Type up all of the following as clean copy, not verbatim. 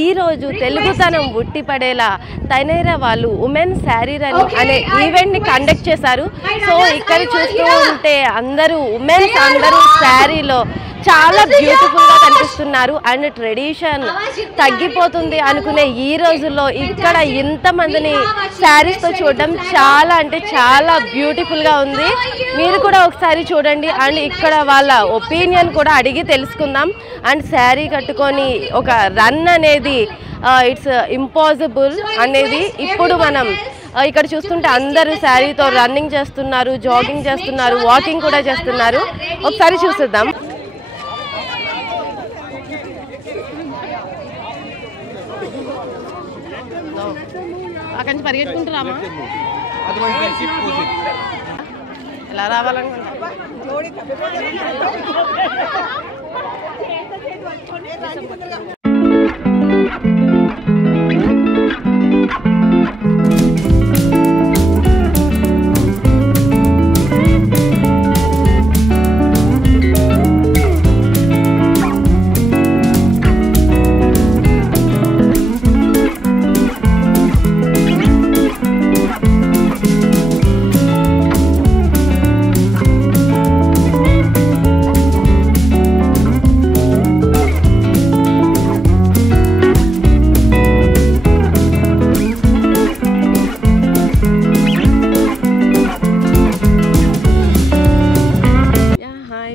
ఈ రోజు తెలుగుతనం ఉట్టిపడేలా తనేరా వాళ్ళు ఉమెన్ శారీ రన్ అనే ఈవెంట్ ని కండక్ట్ చేశారు. సో ఇక్కడ చూస్తూ ఉంటే అందరూ ఉమెన్స్ అందరూ శారీలో చాలా బ్యూటిఫుల్ గా కనిపిస్తున్నారు. అండ్ ట్రెడిషన్ తగ్గిపోతుంది అనుకునే ఈ రోజుల్లో ఇక్కడ ఇంతమందిని శారీస్ తో చూడడం చాలా అంటే చాలా బ్యూటిఫుల్ గా ఉంది. మీరు కూడా ఒకసారి చూడండి అండ్ ఇక్కడ వాళ్ళ ఒపీనియన్ కూడా అడిగి తెలుసుకుందాం. అండ్ శారీ కట్టుకొని ఒక రన్ అనేది ఇట్స్ ఇంపాసిబుల్ అనేది ఇప్పుడు మనం ఇక్కడ చూస్తుంటే అందరూ శారీతో రన్నింగ్ చేస్తున్నారు, జాగింగ్ చేస్తున్నారు, వాకింగ్ కూడా చేస్తున్నారు. ఒకసారి చూసేద్దాం. అక్కడి నుంచి పరిగెట్టుకుంటున్నామా? ఎలా రావాలనుకుంటా?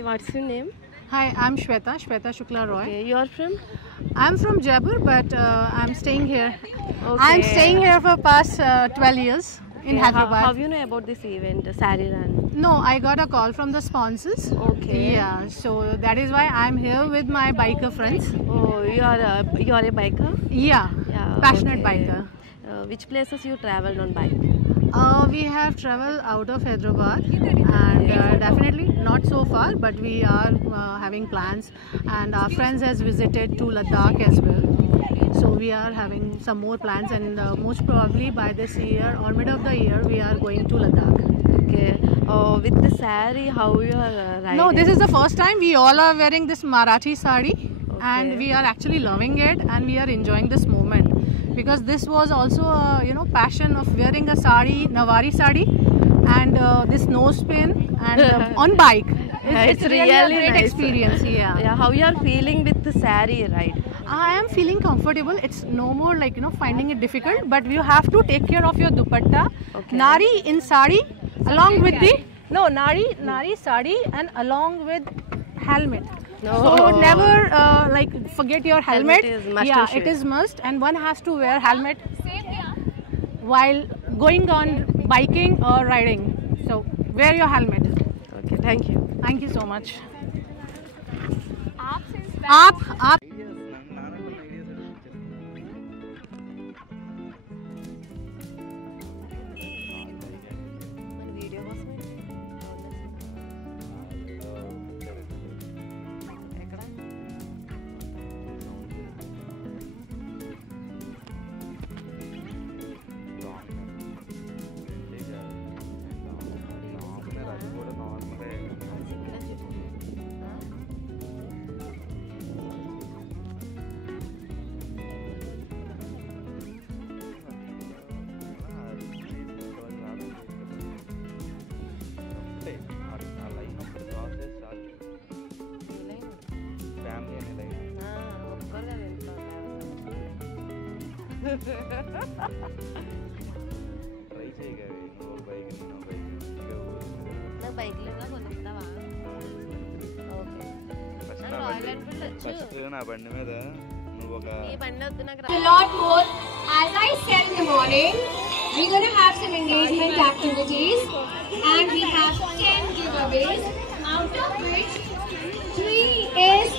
What's your name? Hi, I'm Shweta Shukla Roy. Okay, you're from? I'm from Jaipur, but I'm staying here. Okay. I'm staying here for past 12 years in Hyderabad. How you know about this event, Saree Run? No, I got a call from the sponsors. Okay. Yeah, so that is why I'm here with my biker friends. Oh, you are a biker? Yeah, passionate okay. biker. Which places you traveled on bike? We have traveled out of Hyderabad and definitely not so far, but we are having plans, and our friends has visited to Ladakh as well. So we are having some more plans, and most probably by this year or mid of the year we are going to Ladakh. Okay. With the saree, how you are riding? No, this is the first time we all are wearing this Marathi sari, and we are actually loving it, and we are enjoying this moment. Because this was also a passion of wearing a sari, Nawari sari, and this nose pin and on bike. It's really a great nice experience. Yeah. How you are feeling with the saree ride? I am feeling comfortable. It's no more like finding it difficult, but you have to take care of your dupatta. Okay. Nari in sari along with the nari sari and along with helmet. No. So never forget your helmet. Helmet is must. Yeah, it is must, and one has to wear helmet while going on biking or riding. So wear your helmet. Okay, thank you. Thank you so much. Aap. Try చేయగా bike bike లేదా కొనుక్కుంటావా? Okay first నా బండి మీద నువ్వు ఒక ఈ బండి వద్దు నాకు. A lot more. As I said in the morning, we're going to have some engagement activities, and we have 10 giveaways, out of which 3 is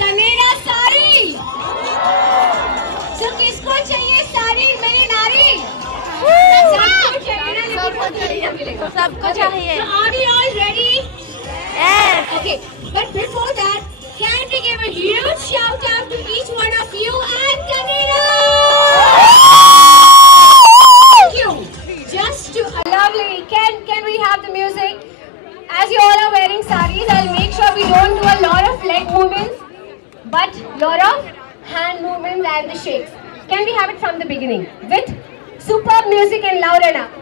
Tanera Sari. So किसको चाहिए साड़ी मेरी नारी? सबको चाहिए. So are we all ready? Yes. Okay, but before that, can we give a huge shout out to each one of you and Tanera? Thank you. Just to lovely. Can we have the music? As you all are wearing saris, I'll make sure we don't do a lot of leg movements, but lot of hand movements and the shake. from the beginning with superb music and loud enough.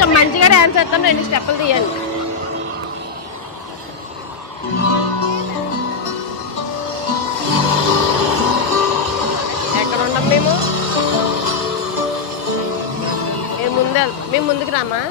కొంచెం మంచిగా dance చేస్తాం, 2 స్టెప్పులు తీయండి. ఎక్కడ ఉంటాం మేము? మేము ముందుకు Rama?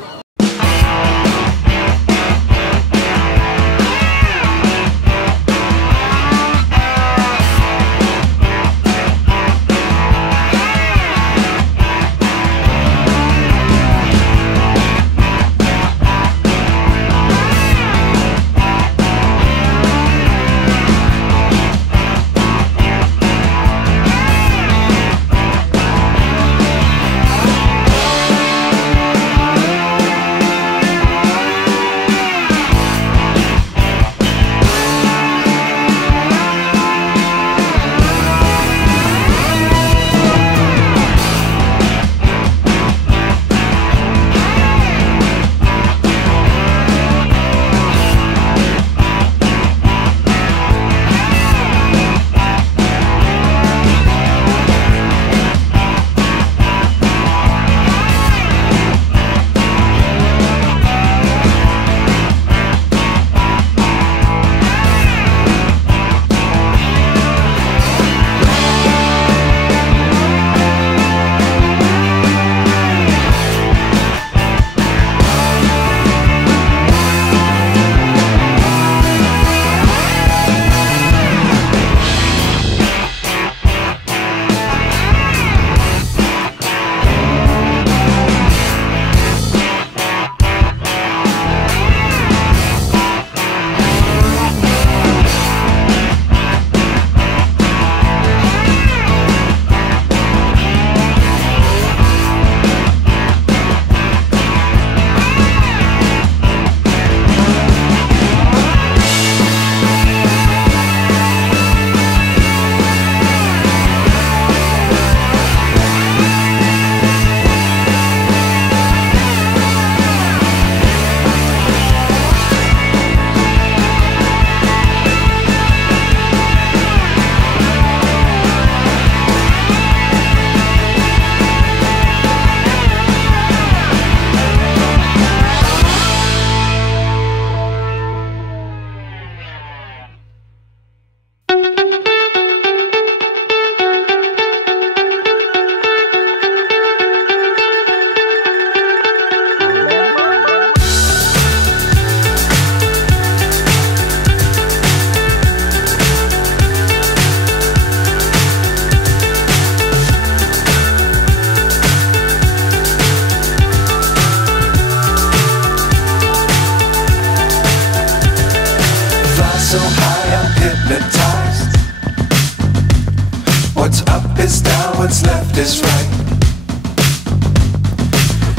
is right.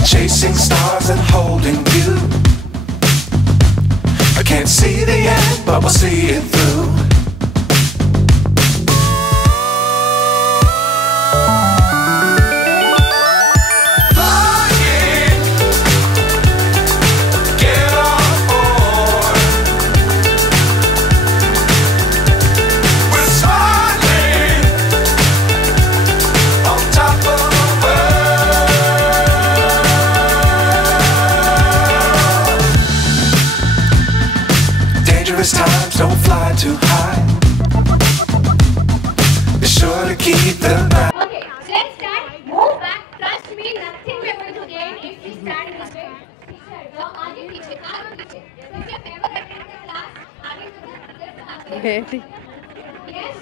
Chasing stars and holding you. I can't see the end, but we'll see it through. Times don't fly too high. Be sure to keep them back. Okay, so let's start. Move back. Trust me, nothing we're going to gain if we stand this way. आगे पीछे आगे पीछे. So if you have ever attended the class, आगे पीछे ఏంటి Yes.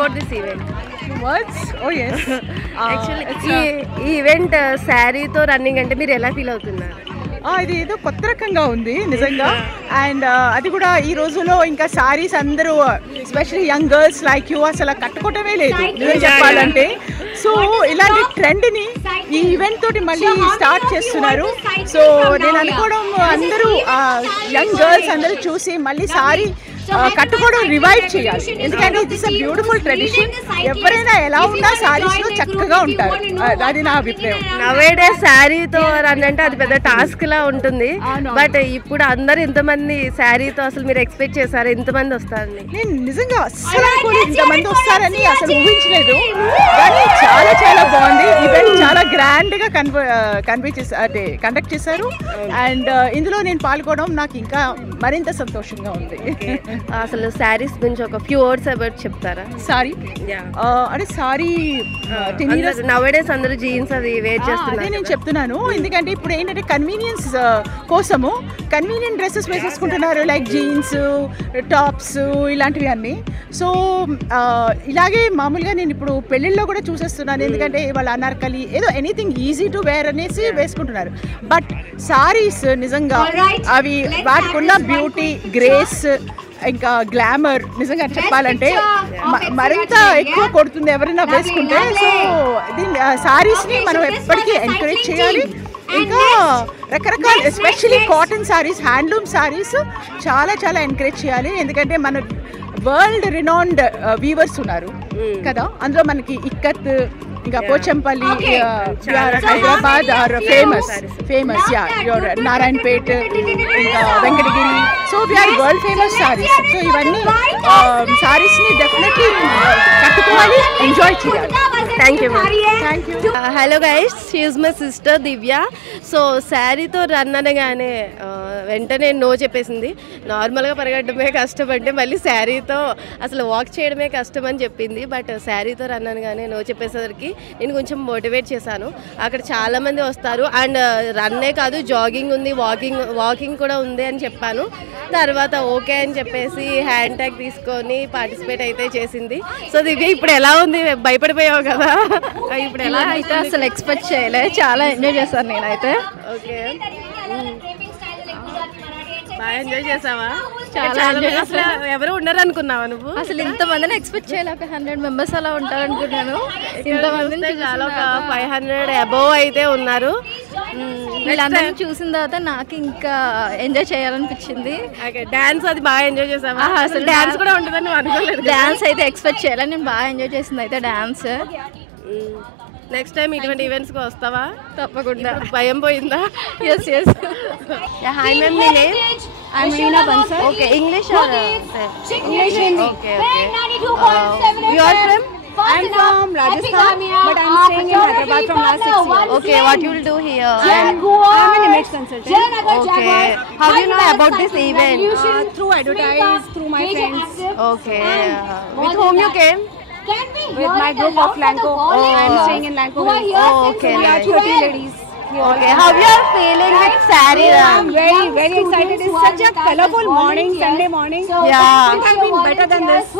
about this event? Words? Oh yes. Actually, ఈ event శారీతో running అంటే మీరు ఎలా ఫీల్ అవుతున్నారు? ఇది ఏదో కొత్త రకంగా ఉంది నిజంగా. అండ్ అది కూడా ఈ రోజులో ఇంకా సారీస్ అందరూ especially young girls like you అసలు కట్టుకోవటమే లేదు నిజం చెప్పాలంటే. సో ఇలాంటి ట్రెండ్ని ఈ ఈవెంట్ తోటి మళ్ళీ స్టార్ట్ చేస్తున్నారు. సో నేను అనుకోవడం అందరూ యంగ్ గర్ల్స్ అందరూ చూసి మళ్ళీ సారీ కట్టుకోవడం రివైవ్ చేయాలి. ఎందుకంటే ఇట్స్ అ బ్యూటిఫుల్ ట్రెడిషన్. ఎవరైనా ఎలా ఉన్నా సారీస్ లో చక్కగా ఉంటారు. అది నా అభిప్రాయం. నవేడే శారీతో రన్ అంటే అది పెద్ద టాస్క్ లా ఉంటుంది. బట్ ఇప్పుడు అందరు ఇంతమంది శారీతో అసలు మీరు ఎక్స్పెక్ట్ చేశారు ఇంతమంది వస్తారని? నేను నిజంగా అస్సలు అనుకోలేదు ఇంతమంది వస్తారని, అసలు ఊహించలేదు. కానీ చాలా చాలా బాగుంది. ఈవెంట్ చాలా గ్రాండ్ గా అంటే కండక్ట్ చేశారు. అండ్ ఇందులో నేను పాల్గొనడం నాకు ఇంకా మరింత సంతోషంగా ఉంది. అసలు శారీస్ గురించి ఒక ఫ్యూ వర్డ్స్ అబౌట్ చెప్తారా? సారీ అంటే సారీ నవేడేస్ అందరూ జీన్స్ అది వేర్ చేస్తున్నారు. అదే నేను చెప్తున్నాను. ఎందుకంటే ఇప్పుడు ఏంటంటే కన్వీనియన్స్ కోసము కన్వీనియంట్ డ్రెస్సెస్ వేసేసుకుంటున్నారు, లైక్ జీన్స్ టాప్స్ ఇలాంటివి అన్నీ. సో ఇలాగే మామూలుగా నేను ఇప్పుడు పెళ్ళిళ్ళలో కూడా చూసేస్తున్నాను. ఎందుకంటే వాళ్ళ అనార్కలి ఏదో ఎనీథింగ్ ఈజీ టు వేర్ అనేసి వేసుకుంటున్నారు. బట్ సారీస్ నిజంగా అవి వాటికి ఉన్న బ్యూటీ, గ్రేస్, ఇంకా గ్లామర్ నిజంగా చెప్పాలంటే మరింత ఎక్కువ కొడుతుంది ఎవరైనా వేసుకుంటే. సో దీన్ని సారీస్ని మనం ఎప్పటికీ ఎంకరేజ్ చేయాలి. ఇంకా రకరకాల especially cotton saris, handloom saris చాలా చాలా ఎంకరేజ్ చేయాలి. ఎందుకంటే మన వరల్డ్ రినౌండ్ వీవర్స్ ఉన్నారు కదా, అందులో మనకి ఇక్కత్, ఇంకా Pochampally, Hyderabad are famous yeah your Narayanpet, ఇంకా Venkatagiri. So we're world famous saris. So ఇవన్నీ సారీస్ని డెఫినెట్లీ కట్టుకోవాలి, ఎంజాయ్ చేయాలి. Thank you. Thank you. Hello guys, she is my sister Divya. So శారీతో రన్ అనగానే వెంటనే నో చెప్పేసింది. నార్మల్గా పరిగెట్టడమే కష్టపడితే మళ్ళీ శారీతో అసలు వాక్ చేయడమే కష్టం అని చెప్పింది. బట్ శారీతో రన్ అనగానే నో చెప్పేసరికి నేను కొంచెం మోటివేట్ చేశాను. అక్కడ చాలామంది వస్తారు అండ్ రన్నే కాదు జాగింగ్ ఉంది, వాకింగ్ కూడా ఉంది అని చెప్పాను. తర్వాత ఓకే అని చెప్పేసి హ్యాండ్ ట్యాగ్ తీసుకొని పార్టిసిపేట్ అయితే చేసింది. సో దివ్య ఇప్పుడు ఎలా ఉంది? భయపడిపోయావు కదా, ఇప్పుడు ఎలా అయితే అసలు ఎక్స్పెక్ట్ చేయలే. చాలా ఎంజాయ్ చేశాను నేనైతే. ఓకే, బాగా ఎంజాయ్ చేసావా? చాలా అసలు ఎవరు ఉండరు అనుకున్నావా నువ్వు? అసలు ఇంతమందిని ఎక్స్పెక్ట్ చేయలే. 100 మెంబర్స్ అలా ఉంటారు అనుకున్నాను. ఇంతమందిని చాలా ఒక 500 అబోవ్ అయితే ఉన్నారు. వీళ్ళందరినీ చూసిన తర్వాత నాకు ఇంకా ఎంజాయ్ చేయాలనిపించింది. డాన్స్ అది బాగా ఎంజాయ్ చేసావా? అసలు డాన్స్ కూడా ఉంటుందని అనుకోలేదు. డాన్స్ అయితే ఎక్స్పెక్ట్ చేయలే. నేను బాగా ఎంజాయ్ చేసింది అయితే డాన్స్. నెక్స్ట్ టైం ఇటువంటి ఈవెంట్స్కి వస్తావా? తప్పకుండా. భయం పోయిందా? Yes yes. హాయ్ మ్యామ్, మీ name? I'm Reena Bansal. Okay, English or English Hindi. Okay. You are from? I'm from Rajasthan, but I'm staying in Hyderabad from last 6 years. Okay, what you will do here? I'm an image consultant. Okay. How do you know about this event? Through advertise, through my friends. Okay. With whom you came? With my group of Lanco. I'm staying in Lanco. Okay. We are 30 ladies. Okay, how you are feeling with saree? I'm very excited. It's such a colorful morning, Sunday morning. Yeah. It have been better than this.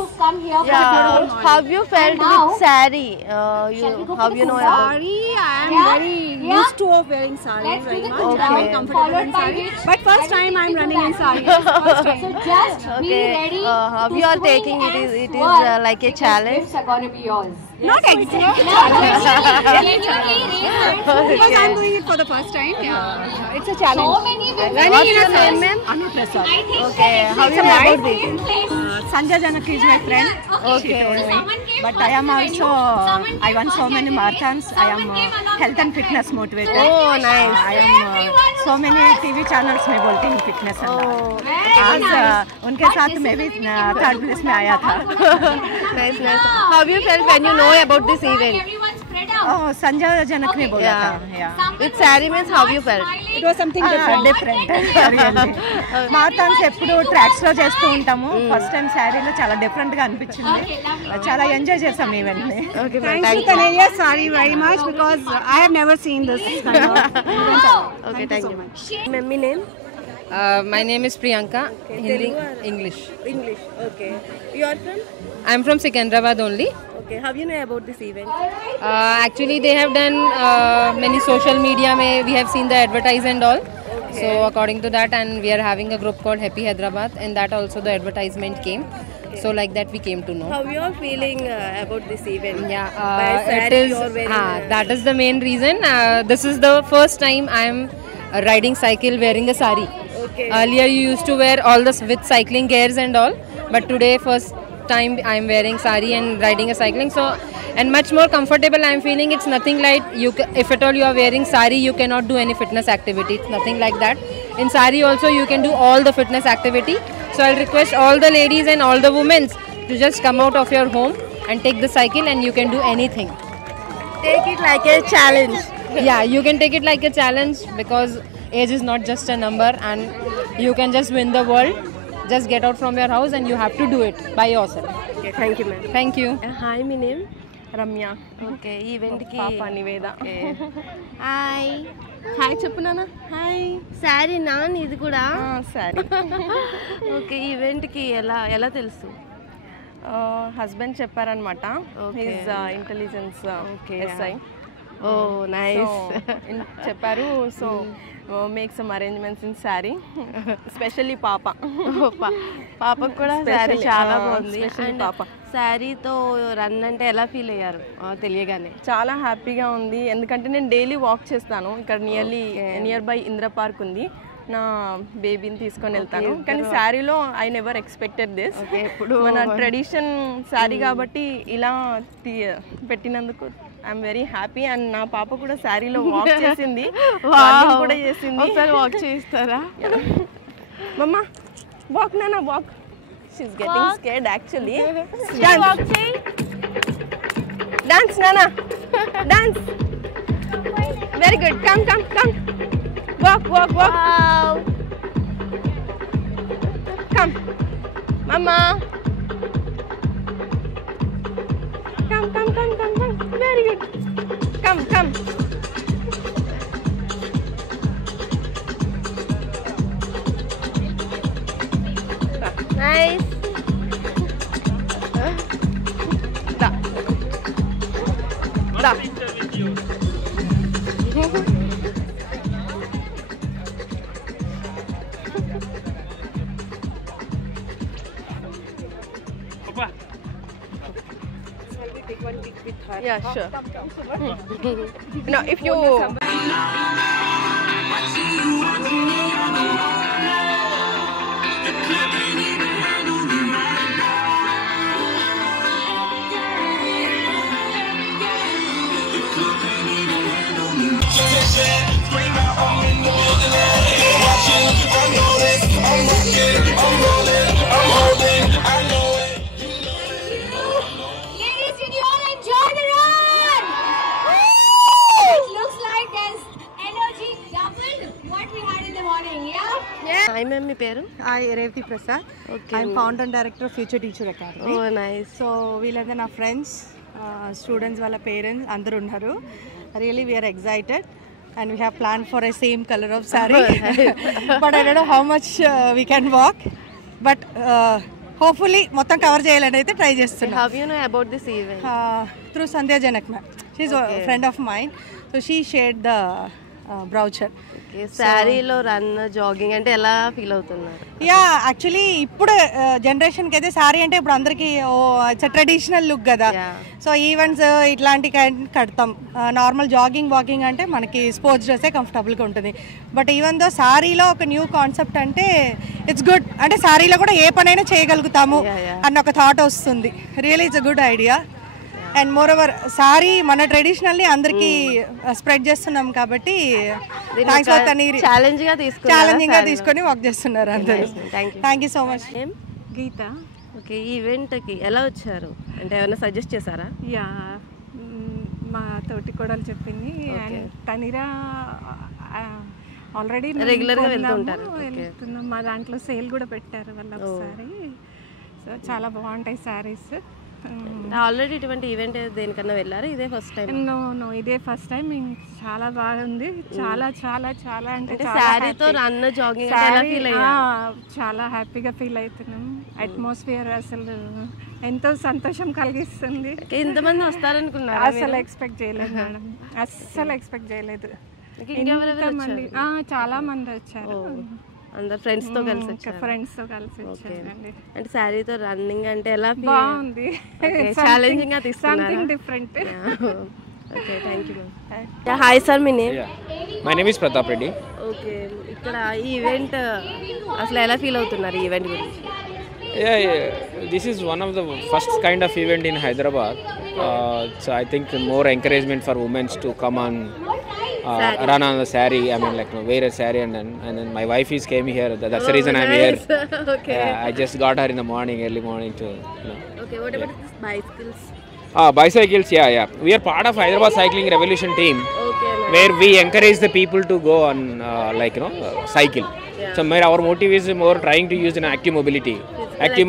Yeah. How you felt with saree? How you know about? Sari, I am very used to of wearing sari very much. Okay. I'm very comfortable in sari. But first time I'm running in sari. First time. So just be Okay. ready. How to you are swing taking it? and It is swerve like a because challenge. gifts are going to be yours. Not exactly. Because I'm doing it for the first time. Yeah. It's a challenge. So many women. What's your name, ma'am? Anu Prasad. I think Okay. How you know about this? Sanjay Janak is my friend. Okay. But I am also, I won so many marathons. I am health and fitness motivator. Oh, nice. I am so many TV channels में बोलती हूँ fitness आज उनके साथ मैं भी third place में आया था. Nice, nice. How you felt when you know about this event? Everyone spread out. Oh, Sanjay Janak ने बोला था. Yeah. With saree means how you felt? It was something different. Really. Marathons ఎప్పుడు tracks లో చేస్తూ ఉంటాము. First time శారీలో చాలా different గా అనిపించింది. చాలా ఎంజాయ్ చేసాం ఈవెంట్ ని. Okay, ma'am. Thanks Thank to you. Taneja Sari very much because I have never seen this kind of event. Okay, thank you. Ma'am, my name? My name is Priyanka. Hindi, English. English. Okay. You are from? I'm from Secunderabad only. Okay. How you know about this event? Actually, they have done many social media. We have seen the advertise and all. So according to that, and we are having a group called Happy Hyderabad, and that also the advertisement came. So like that we came to know. How you are feeling about this event? Yeah, By it saree is. you are wearing. That is the main reason. This is the first time I am riding cycle wearing a sari. Okay. Earlier you used to wear all this with cycling gears and all, but today first time I am wearing sari and riding a cycling. So and much more comfortable I am feeling. It's nothing like if at all you are wearing sari you cannot do any fitness activity. It's nothing like that. In sari also you can do all the fitness activity. So I'll request all the ladies and all the women to just come out of your home and take the cycle and you can do anything. Take it like a challenge. Yeah, you can take it like a challenge because age is not just a number and you can just win the world. Just get out from your house and you have to do it by yourself. Okay, thank you, ma'am. Thank you. Hi, my name? Ramya. Okay, event ki. Papa Niveda. Hi. Hi చెప్పు నాన్న. Hi sorry non ఇది కూడా సరే. Okay event కి ఎలా తెలుసు? Husband చెప్పారనమాట. Okay. His intelligence SI. Oh nice. చెప్పారు. So make some arrangements in sari specially పాప. పాపకు కూడా శారీ చాలా బాగుంది. స్పెషల్లీ పాప. శారీతో రన్ అంటే ఎలా ఫీల్ అయ్యారు తెలియగానే? చాలా హ్యాపీగా ఉంది ఎందుకంటే నేను డైలీ వాక్ చేస్తాను. ఇక్కడ నియర్ బై ఇంద్ర పార్క్ ఉంది. నా బేబీని తీసుకొని వెళ్తాను. కానీ శారీలో ఐ నెవర్ ఎక్స్పెక్టెడ్ దిస్. మన ట్రెడిషన్ శారీ కాబట్టి ఇలా పెట్టినందుకు ఐఎమ్ వెరీ హ్యాపీ. అండ్ నా పాప కూడా శారీలో వాక్ చేసింది, కూడా చేసింది. ఒకసారి వాక్ చేస్తారా? మమ్మా వాక్ నానా walk. She's getting scared actually. Dance నానా dance. Very good. Come come come. Walk, walk, walk. Wow. Come. Mama. Come, come, come, come, come. Very good. Come, come. Nice. Da. Da. Yeah, sure. Now, if you Ladies, can you all enjoy the run? It looks like there's energy doubled what we had in the morning, yeah? Hi ma'am, మీ పేరు? Hi, Revati Prasad. Okay. I'm founder and director of Future Teacher Academy. Oh nice. So వీళ్ళందరూ నా friends, students వాళ్ళ parents అందరూ ఉన్నారు. Really we are excited and we have planned for a same color of saree. But I don't know how much we can walk. But hopefully మొత్తం cover చేయాలని అయితే try చేస్తున్నాం. How you know about this event? Through Sandhya Janak ma'am. She's a friend of mine. So she shared the brochure. శారీలో run jogging అంటే ఎలా feel అవుతున్నారు? Yeah actually ఇప్పుడు జనరేషన్కి అయితే శారీ అంటే ఇప్పుడు అందరికీ ఇట్స్ ట్రెడిషనల్ లుక్ కదా. సో ఈవెంట్స్ ఇట్లాంటి కడతాం. నార్మల్ జాగింగ్ వాకింగ్ అంటే మనకి స్పోర్ట్స్ డ్రెస్సే కంఫర్టబుల్గా ఉంటుంది. బట్ ఈవెన్ దో శారీలో ఒక న్యూ కాన్సెప్ట్ అంటే ఇట్స్ గుడ్. అంటే శారీలో కూడా ఏ పనైనా చేయగలుగుతాము అన్న ఒక థాట్ వస్తుంది. Really it's a good idea. And more over sorry మన ట్రెడిషనల్ని అందరికీ స్ప్రెడ్ చేస్తున్నాం కాబట్టి ఛాలెంజింగ్ గా తీసుకొని వర్క్ చేస్తున్నారు అందరూ. Thank you so much. Geeta. Okay, ఈ ఈవెంట్కి ఎలా వచ్చారు అంటే ఏమైనా సజెస్ట్ చేశారా? యా, మా తోటి కోడలు చెప్పింది. అండ్ తనిరా ఆల్రెడీ రెగ్యులర్గా వెళ్తున్నాం. మా దాంట్లో సేల్ కూడా పెట్టారు వాళ్ళు ఒకసారి. సో చాలా బాగుంటాయి శారీస్. ఆల్రెడీ ఇటువంటి ఈవెంట్ దేనికన్నా వెళ్ళారు? ఇదే ఫస్ట్ టైం? నో ఇదే ఫస్ట్ టైం. చాలా బాగుంది. చాలా చాలా చాలా అంటే శారీతో రన్ జాగింగ్ చాలా హ్యాపీగా ఫీల్ అవుతున్నాం. అట్మాస్ఫియర్ అసలు ఎంతో సంతోషం కలిగిస్తుంది. ఇంతమంది వస్తారనుకున్నారు? అసలు ఎక్స్పెక్ట్ చేయలేదు మేడం, అస్సలు ఎక్స్పెక్ట్ చేయలేదు. చాలా మంది వచ్చారు. అందరు ఫ్రెండ్స్తో కలిసి వచ్చారండి. అంటే శారీతో రన్నింగ్ అంటే ఎలా బాగుంది? ఛాలెంజింగ్ గా తీసుకున్నారు. Something different. Okay, thank you ma'am. Hi sir, me name? My name is Pratap Reddy. Okay, ఇక్కడ ఈ ఈవెంట్ అసలు ఎలా ఫీల్ అవుతున్నారు ఈ ఈవెంట్ గురించి? This is one of the first kind of event in Hyderabad. So I think more encouragement for women to come on run on the saree. I mean, like, wear a saree, and then my wife is came here. That's the reason I'm here. Okay. I just got her in the morning, early morning to. Okay, what about this bicycles? Bicycles, yeah. We are part of Hyderabad Cycling Revolution team. Okay. Where we encourage the people to go on, cycle. Yeah. So our motive is more trying to use active mobility. Active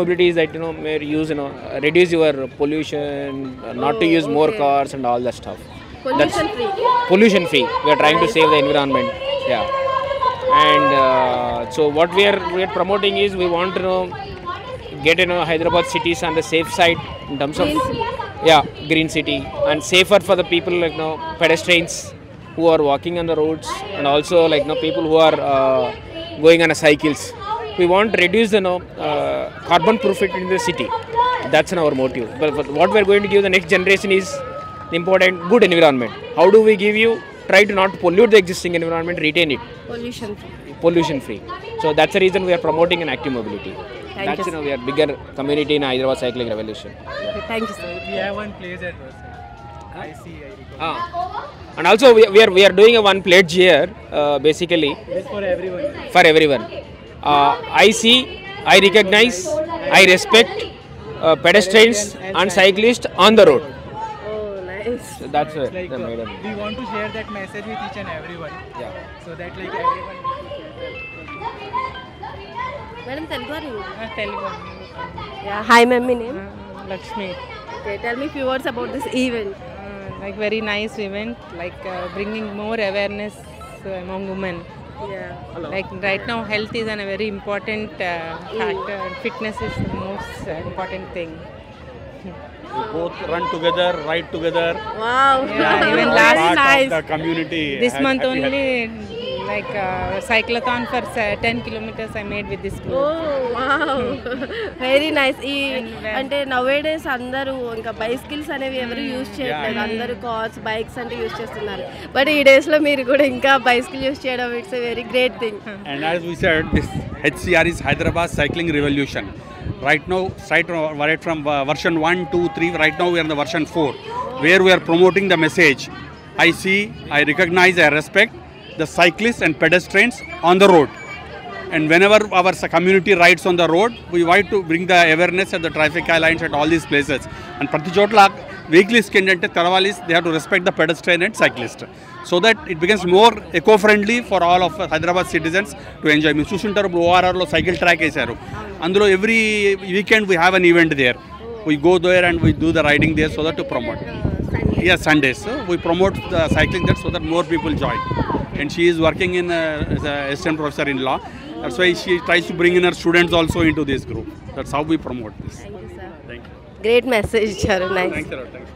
mobility is that use reduce your pollution, not to use more cars and all that stuff. Pollution free. We are trying to save the environment. Yeah. And so what we are promoting is we want to get Hyderabad cities on the safe side in terms of green city, and safer for the people pedestrians who are walking on the roads, and also people who are going on cycles. We want to reduce the carbon footprint in the city. That's our motive. But what we are going to give the next generation is the important good environment. How do we give you? Try to not pollute the existing environment, retain it. Pollution free. So that's the reason we are promoting an active mobility. That's we are bigger community in Hyderabad Cycling Revolution. Okay, thank you sir. We have one place at I see. And also we are doing a one pledge here, basically. This for everyone. For everyone. I see, I recognize, I respect pedestrians and cyclists on the road. So that's like, the madam. We want to share that message with each and everyone. Yeah. So that everyone. Madam, Telugu are you? Telugu. Yeah. Hi ma'am, my name? Lakshmi. Okay, tell me few words about this event. Very nice event, bringing more awareness among women. Yeah. Right now, health is a very important factor. Fitness is the most important thing. We both run together, ride together. Wow. Yeah, even last night the community. This month only, cyclathon for 10 kilometers I made with this group. Oh wow. Very nice. అంటే nowadays అందరూ ఇంకా bicycles అనేవి ఎవరు use చేయట్లేదు. అందరూ cars, bikes అంటే use చేస్తున్నారు. But ఈ డేస్ లో మీరు కూడా ఇంకా bicycle యూజ్ చేయడం it's a very great thing. And as we said, this HCR is Hyderabad Cycling Revolution. Right now, right from version 1, 2, 3, right now we are in the version 4, where we are promoting the message. I see, I recognize, I respect the cyclists and pedestrians on the road. And whenever our community rides on the road, we want to bring the awareness at the traffic lines at all these places. And prati chotla vehicles kendante taravalis, they have to respect the pedestrian and cyclist, so that it becomes more eco-friendly for all of Hyderabad citizens to enjoy. We chusuntaru ORR lo cycle track esaru. అందులో every weekend we have an event there. We go there and we do the riding there so that to promote. Yes, Sundays. So we promote the cycling that so that more people join. And she is working in as an assistant professor in law. That's why she tries to bring in her students also into this group. That's how we promote this. Thank you, sir. Thank you. Great message, Charu. Nice. Thanks a lot. Thanks.